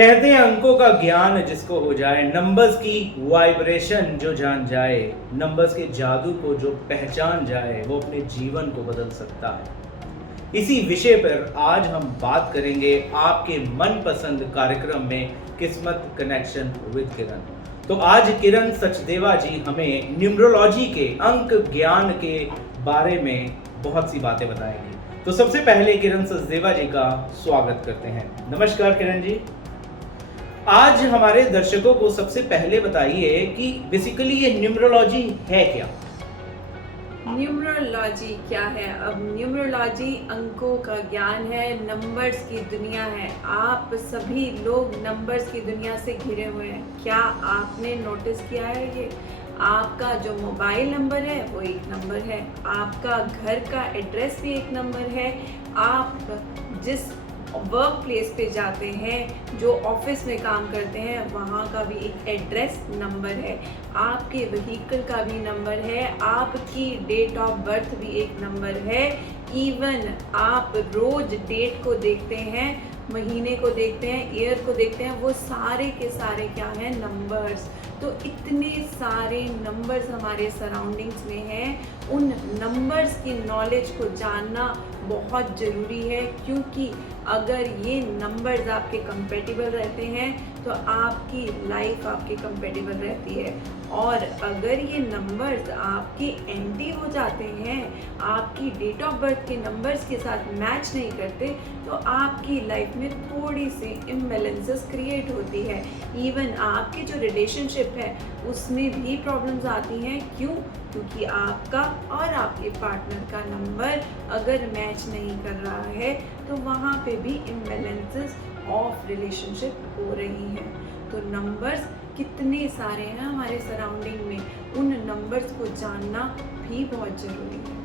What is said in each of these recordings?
कहते हैं अंकों का ज्ञान जिसको हो जाए, नंबर्स की वाइब्रेशन जो जान जाए, नंबर्स के जादू को जो पहचान जाए, वो अपने जीवन को बदल सकता है। इसी विषय पर आज हम बात करेंगे आपके मनपसंद कार्यक्रम में किस्मत कनेक्शन विद किरण। तो आज किरण सचदेवा जी हमें न्यूमरोलॉजी के अंक ज्ञान के बारे में बहुत सी बातें बताएंगी। तो सबसे पहले किरण सचदेवा जी का स्वागत करते हैं। नमस्कार किरण जी। आज हमारे दर्शकों को सबसे पहले बताइए कि बेसिकली ये न्यूमरोलॉजी है क्या? न्यूमरोलॉजी क्या है? अब न्यूमरोलॉजी अंकों का ज्ञान है, नंबर्स की दुनिया है। आप सभी लोग नंबर्स की दुनिया से घिरे हुए हैं। क्या आपने नोटिस किया है ये? आपका जो मोबाइल नंबर है वो एक नंबर है, आपका घर का एड्रेस भी एक नंबर है, आप जिस वर्क प्लेस पे जाते हैं, जो ऑफिस में काम करते हैं, वहाँ का भी एक एड्रेस नंबर है, आपके व्हीकल का भी नंबर है, आपकी डेट ऑफ बर्थ भी एक नंबर है। इवन आप रोज डेट को देखते हैं, महीने को देखते हैं, ईयर को देखते हैं, वो सारे के सारे क्या हैं? नंबर्स। तो इतने सारे नंबर्स हमारे सराउंडिंग्स में हैं। उन नंबर्स की नॉलेज को जानना बहुत ज़रूरी है, क्योंकि अगर ये नंबर्स आपके कंपेटिबल रहते हैं तो आपकी लाइफ आपके कंपेटिबल रहती है, और अगर ये नंबर्स आपके एंटी हो जाते हैं, आपकी डेट ऑफ बर्थ के नंबर्स के साथ मैच नहीं करते, तो आपकी लाइफ में थोड़ी सी इम्बैलेंसेस क्रिएट होती है। इवन आपके जो रिलेशनशिप है उसमें भी प्रॉब्लम्स आती हैं। क्यों? क्योंकि आपका और आपके पार्टनर का नंबर अगर मैच नहीं कर रहा है तो वहाँ पे भी इम्बैलेंसेस ऑफ रिलेशनशिप हो रही हैं। तो नंबर्स कितने सारे हैं हमारे सराउंडिंग में, उन नंबर्स को जानना भी बहुत ज़रूरी है।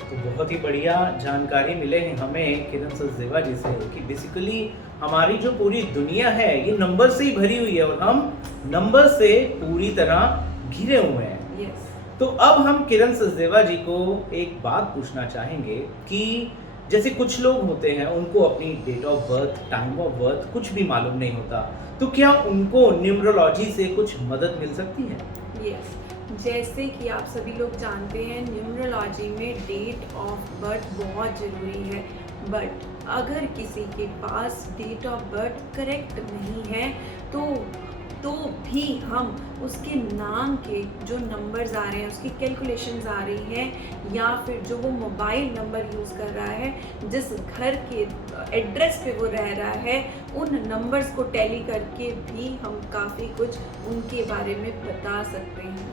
तो बहुत ही बढ़िया जानकारी मिले हैं हमें किरण सचदेवा जी से कि बेसिकली हमारी जो पूरी दुनिया है ये नंबर से ही भरी हुई है और हम नंबर से पूरी तरह घिरे हुए हैं। Yes. तो अब हम किरण सचदेवा जी को एक बात पूछना चाहेंगे कि जैसे कुछ लोग होते हैं उनको अपनी date of birth, time of birth कुछ भी मालूम नहीं होता, तो क्या उनको न्यूमरोलॉजी से कुछ मदद मिल सकती है? Yes. जैसे कि आप सभी लोग जानते हैं, न्यूमरोलॉजी में डेट ऑफ बर्थ बहुत ज़रूरी है, बट अगर किसी के पास डेट ऑफ बर्थ करेक्ट नहीं है तो भी हम उसके नाम के जो नंबर्स आ रहे हैं, उसकी कैलकुलेशंस आ रही हैं, या फिर जो वो मोबाइल नंबर यूज़ कर रहा है, जिस घर के एड्रेस पे वो रह रहा है, उन नंबर्स को टैली करके भी हम काफ़ी कुछ उनके बारे में बता सकते हैं।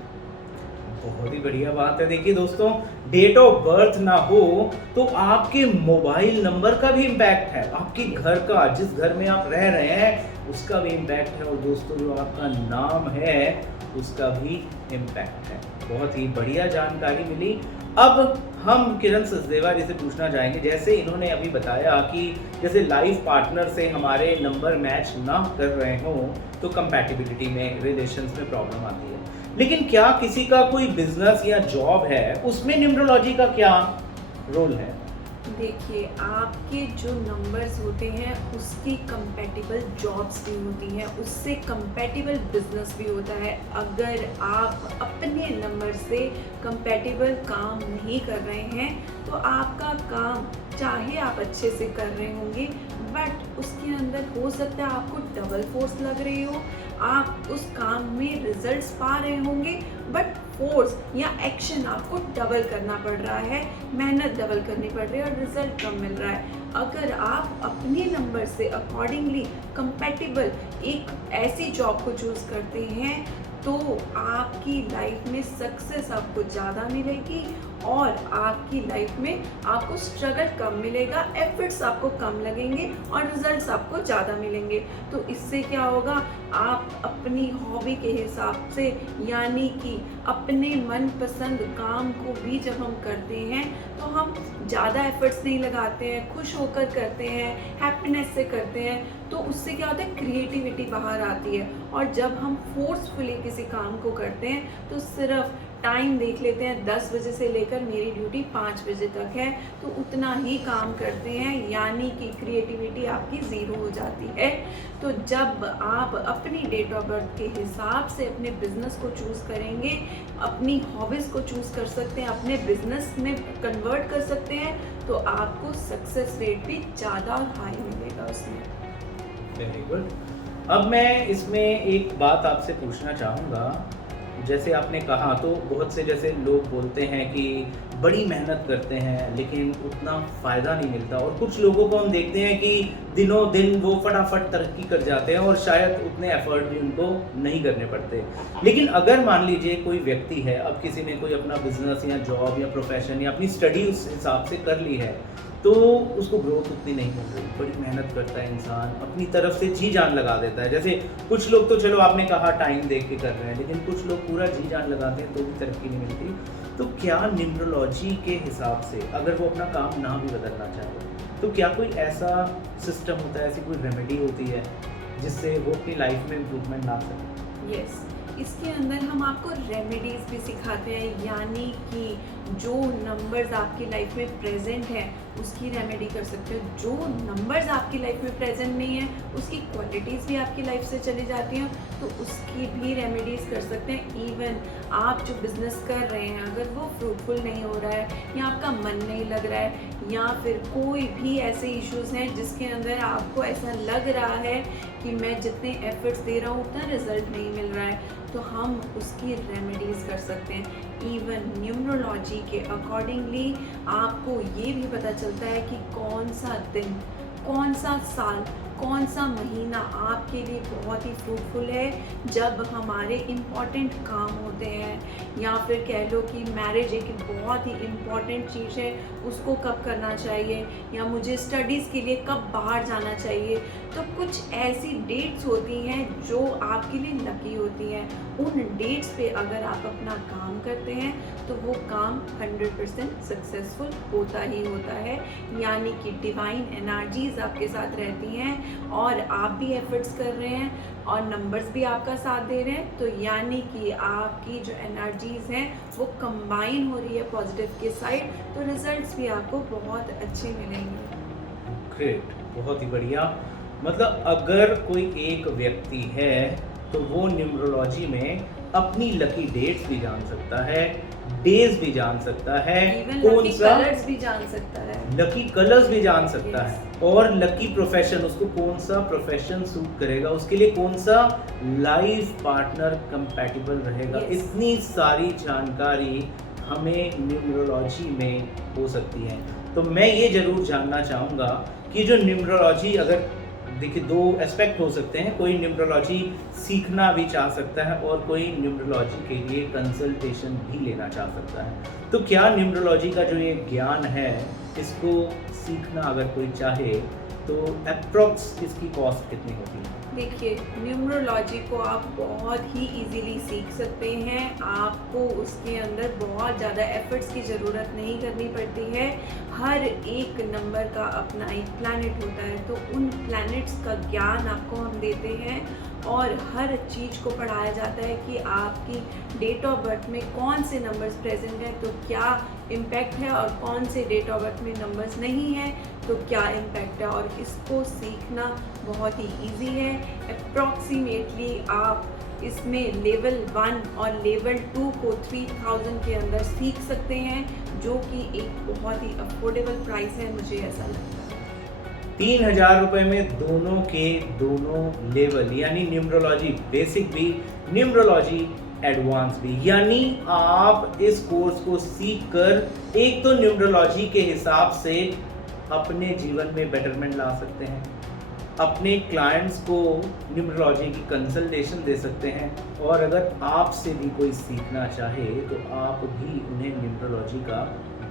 बहुत ही बढ़िया बात है। देखिए दोस्तों, डेट ऑफ बर्थ ना हो तो आपके मोबाइल नंबर का भी इम्पैक्ट है, आपके घर का, जिस घर में आप रह रहे हैं उसका भी इम्पैक्ट है, और दोस्तों जो आपका नाम है उसका भी इम्पैक्ट है। बहुत ही बढ़िया जानकारी मिली। अब हम किरण सचदेवा जी से पूछना चाहेंगे, जैसे इन्होंने अभी बताया कि जैसे लाइफ पार्टनर से हमारे नंबर मैच ना कर रहे हों तो कंपैटिबिलिटी में, रिलेशंस में प्रॉब्लम आती है, लेकिन क्या किसी का कोई बिजनेस या जॉब है उसमें न्यूमरोलॉजी का क्या रोल है? देखिए, आपके जो नंबर्स होते हैं उसकी कंपैटिबल जॉब्स भी होती हैं, उससे कंपैटिबल बिजनेस भी होता है। अगर आप अपने नंबर से कंपैटिबल काम नहीं कर रहे हैं तो आपका काम, चाहे आप अच्छे से कर रहे होंगे, बट उसके अंदर हो सकता है आपको डबल फोर्स लग रही हो, आप उस काम में रिजल्ट्स पा रहे होंगे, बट फोर्स या एक्शन आपको डबल करना पड़ रहा है, मेहनत डबल करनी पड़ रही है और रिजल्ट कम मिल रहा है। अगर आप अपने नंबर से अकॉर्डिंगली कंपैटिबल एक ऐसी जॉब को चूज़ करते हैं तो आपकी लाइफ में सक्सेस आपको ज़्यादा मिलेगी, और आपकी लाइफ में आपको स्ट्रगल कम मिलेगा, एफर्ट्स आपको कम लगेंगे और रिजल्ट्स आपको ज़्यादा मिलेंगे। तो इससे क्या होगा, आप अपनी हॉबी के हिसाब से, यानी कि अपने मनपसंद काम को भी जब हम करते हैं तो हम ज़्यादा एफर्ट्स नहीं लगाते हैं, खुश होकर करते हैं, हैप्पीनेस से करते हैं, तो उससे क्या होता है, क्रिएटिविटी बाहर आती है। और जब हम फोर्सफुली किसी काम को करते हैं तो सिर्फ टाइम देख लेते हैं, 10 बजे से लेकर मेरी ड्यूटी 5 बजे तक है, तो उतना ही काम करते हैं, यानी कि क्रिएटिविटी आपकी ज़ीरो हो जाती है। तो जब आप अपनी डेट ऑफ बर्थ के हिसाब से अपने बिजनेस को चूज़ करेंगे, अपनी हॉबीज़ को चूज़ कर सकते हैं, अपने बिजनेस में कन्वर्ट कर सकते हैं, तो आपको सक्सेस रेट भी ज़्यादा और हाई मिलेगा उसमें। Very good. अब मैं इसमें एक बात आपसे पूछना चाहूँगा, जैसे आपने कहा तो बहुत से जैसे लोग बोलते हैं कि बड़ी मेहनत करते हैं लेकिन उतना फ़ायदा नहीं मिलता, और कुछ लोगों को हम देखते हैं कि दिनों दिन वो फटाफट तरक्की कर जाते हैं और शायद उतने एफर्ट भी उनको नहीं करने पड़ते। लेकिन अगर मान लीजिए कोई व्यक्ति है, अब किसी ने कोई अपना बिजनेस या जॉब या प्रोफेशन या अपनी स्टडी उस हिसाब से कर ली है, तो उसको ग्रोथ उतनी नहीं मिल रही, बड़ी मेहनत करता है इंसान, अपनी तरफ से जी जान लगा देता है। जैसे कुछ लोग तो चलो आपने कहा टाइम देख के कर रहे हैं, लेकिन कुछ लोग पूरा जी जान लगाते हैं तो भी तरक्की नहीं मिलती। तो क्या न्यूमरोलॉजी के हिसाब से अगर वो अपना काम ना भी बदलना चाहे, तो क्या कोई ऐसा सिस्टम होता है, ऐसी कोई रेमेडी होती है जिससे वो अपनी लाइफ में इम्प्रूवमेंट ला सके? यस, इसके अंदर हम आपको रेमेडीज़ भी सिखाते हैं, यानी कि जो नंबर्स आपकी लाइफ में प्रेजेंट है उसकी रेमेडी कर सकते हो। जो नंबर्स आपकी लाइफ में प्रेजेंट नहीं है उसकी क्वालिटीज़ भी आपकी लाइफ से चली जाती हैं, तो उसकी भी रेमेडीज़ कर सकते हैं। इवन आप जो बिज़नेस कर रहे हैं अगर वो फ्रूटफुल नहीं हो रहा है, या आपका मन नहीं लग रहा है, या फिर कोई भी ऐसे इश्यूज़ हैं जिसके अंदर आपको ऐसा लग रहा है कि मैं जितने एफर्ट्स दे रहा हूँ उतना रिजल्ट नहीं मिल रहा है, तो हम उसकी रेमेडीज़ कर सकते हैं। इवन न्यूमरोलॉजी के अकॉर्डिंगली आपको ये भी पता चलता है कि कौन सा दिन, कौन सा साल, कौन सा महीना आपके लिए बहुत ही फ्रूटफुल है, जब हमारे इम्पॉर्टेंट काम होते हैं, या फिर कह लो कि मैरिज एक बहुत ही इम्पॉर्टेंट चीज़ है, उसको कब करना चाहिए, या मुझे स्टडीज़ के लिए कब बाहर जाना चाहिए। तो कुछ ऐसी डेट्स होती हैं जो आपके लिए लकी होती हैं। उन डेट्स पे अगर आप अपना काम करते हैं तो वो काम 100% सक्सेसफुल होता ही होता है, यानी कि डिवाइन एनर्जीज आपके साथ रहती हैं और आप भी एफर्ट्स कर रहे हैं और नंबर्स भी आपका साथ दे रहे हैं, तो यानी कि आपकी जो एनर्जीज हैं वो कंबाइन हो रही है पॉजिटिव के साइड, तो रिजल्ट्स भी आपको बहुत अच्छे मिलेंगे। ग्रेट, बहुत ही बढ़िया। मतलब अगर कोई एक व्यक्ति है तो वो न्यूमरोलॉजी में अपनी लकी डेट्स भी जान सकता है, डेज भी जान सकता है, इवन कौन लकी सा कलर्स भी जान सकता है, लकी कलर्स भी जान सकता Yes. है, और लकी प्रोफेशन, उसको कौन सा प्रोफेशन सूट करेगा, उसके लिए कौन सा लाइफ पार्टनर कंपैटिबल रहेगा। Yes. इतनी सारी जानकारी हमें न्यूमरोलॉजी में हो सकती है। तो मैं ये जरूर जानना चाहूँगा कि जो न्यूमरोलॉजी, अगर देखिए दो एस्पेक्ट हो सकते हैं, कोई न्यूमरोलॉजी सीखना भी चाह सकता है और कोई न्यूमरोलॉजी के लिए कंसल्टेशन भी लेना चाह सकता है। तो क्या न्यूमरोलॉजी का जो ये ज्ञान है, इसको सीखना अगर कोई चाहे तो अप्रॉक्स इसकी कॉस्ट कितनी होती है? देखिए, न्यूमरोलॉजी को आप बहुत ही इजीली सीख सकते हैं। आपको उसके अंदर बहुत ज़्यादा एफर्ट्स की ज़रूरत नहीं करनी पड़ती है। हर एक नंबर का अपना एक प्लैनेट होता है, तो उन प्लैनेट्स का ज्ञान आपको हम देते हैं और हर चीज़ को पढ़ाया जाता है कि आपकी डेट ऑफ बर्थ में कौन से नंबर्स प्रेजेंट हैं तो क्या इम्पैक्ट है, और कौन से डेट ऑफ बर्थ में नंबर्स नहीं हैं तो क्या इम्पैक्ट है। और इसको सीखना बहुत ही इजी है। अप्रॉक्सीमेटली आप इसमें लेवल 1 और लेवल 2 को 3000 के अंदर सीख सकते हैं, जो कि एक बहुत ही अफोर्डेबल प्राइस है, मुझे ऐसा लगता है। 3000 रुपये में दोनों के दोनों लेवल, यानी न्यूमरोलॉजी बेसिक भी, न्यूमरोलॉजी एडवांस भी, यानी आप इस कोर्स को सीख कर एक तो न्यूमरोलॉजी के हिसाब से अपने जीवन में बेटरमेंट ला सकते हैं, अपने क्लाइंट्स को न्यूमरोलॉजी की कंसल्टेशन दे सकते हैं, और अगर आपसे भी कोई सीखना चाहे तो आप भी उन्हें न्यूमरोलॉजी का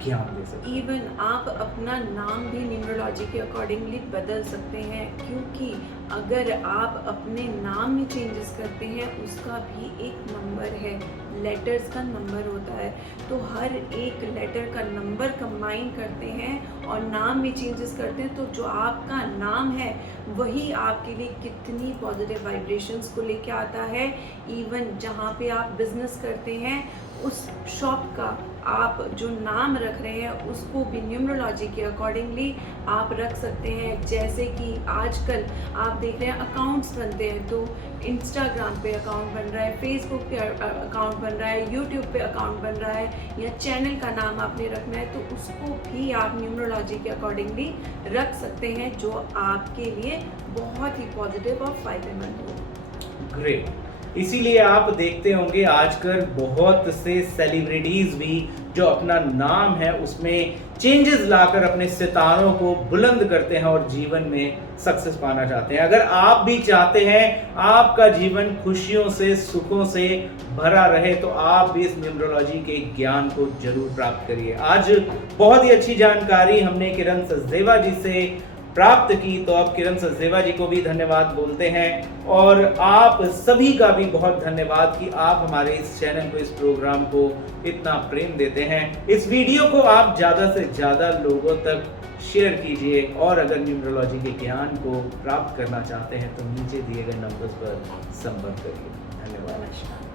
ज्ञान दे सकते हैं। इवन आप अपना नाम भी न्यूमरोलॉजी के अकॉर्डिंगली बदल सकते हैं, क्योंकि अगर आप अपने नाम में चेंजेस करते हैं उसका भी एक नंबर है, लेटर्स का नंबर होता है, तो हर एक लेटर का नंबर कंबाइन करते हैं और नाम में चेंजेस करते हैं, तो जो आपका नाम है वही आपके लिए कितनी पॉजिटिव वाइब्रेशंस को लेके आता है। इवन जहाँ पे आप बिजनेस करते हैं उस शॉप का आप जो नाम रख रहे हैं उसको भी न्यूमरोलॉजी के अकॉर्डिंगली आप रख सकते हैं। जैसे कि आजकल आप देख रहे हैं अकाउंट्स बनते हैं, तो इंस्टाग्राम पे अकाउंट बन रहा है, फेसबुक पे अकाउंट बन रहा है, यूट्यूब पे अकाउंट बन रहा है, या चैनल का नाम आपने रखना है, तो उसको भी आप न्यूमरोलॉजी के अकॉर्डिंगली रख सकते हैं, जो आपके लिए बहुत ही पॉजिटिव और फायदेमंद हो। ग्रेट। इसीलिए आप देखते होंगे आजकल बहुत से सेलिब्रिटीज भी जो अपना नाम है उसमें चेंजेस लाकर अपने सितारों को बुलंद करते हैं और जीवन में सक्सेस पाना चाहते हैं। अगर आप भी चाहते हैं आपका जीवन खुशियों से, सुखों से भरा रहे, तो आप भी इस न्यूमरोलॉजी के ज्ञान को जरूर प्राप्त करिए। आज बहुत ही अच्छी जानकारी हमने किरण सचदेवा जी से प्राप्त की, तो अब किरण सचदेवा जी को भी धन्यवाद बोलते हैं, और आप सभी का भी बहुत धन्यवाद कि आप हमारे इस चैनल को, इस प्रोग्राम को इतना प्रेम देते हैं। इस वीडियो को आप ज़्यादा से ज़्यादा लोगों तक शेयर कीजिए, और अगर न्यूमरोलॉजी के ज्ञान को प्राप्त करना चाहते हैं तो नीचे दिए गए नंबर्स पर संपर्क करिए। धन्यवाद। नमस्कार।